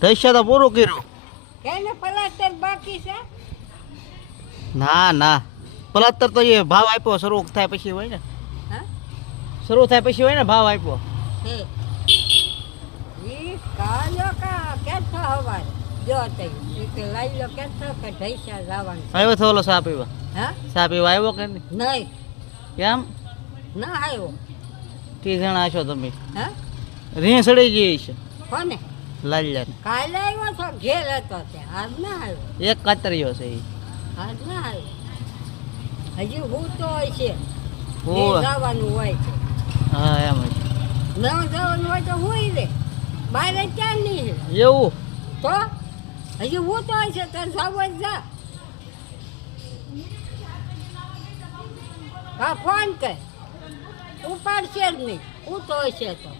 ધૈસ્યા તો પૂરું કર્યું. કેને પ્લાસ્ટર બાકી છે? ના ના પ્લાસ્ટર તો એ ભાવ આપ્યો શરૂ થાય પછી હોય ને. હા શરૂ થાય પછી હોય ને ભાવ આપ્યો. હે ઈ કાયો કા કેતો હવાર જો તઈ કે લઈ લો કેતો કે ઢૈસા જવાનું છે. આવ્યો તો ઓલો સા પીવા. હા સા પીવા આવ્યો કે નહીં? નહીં કેમ? ના આવ્યો. કે જણા છો તમે? હા રીં સડી ગઈ છે કોને? લાલ્યાને. કાલે આવ્યો તો ઘેર હતો તે આજ ના આવ્યો. એક કાતરિયો છે એ. આજ ના આવ્યો. હજી હું તો હોય છે ઓય. જવાનું હોય છે. હા એમ જ. ન જવાનું હોય તો હું રે બહાર ક્યાં નહીં એવું તો હજી હું તો હોય છે તારે જવું જ જા. હા ફોન કર ઉપાડશે જ નહીં હું તો હોય છે તો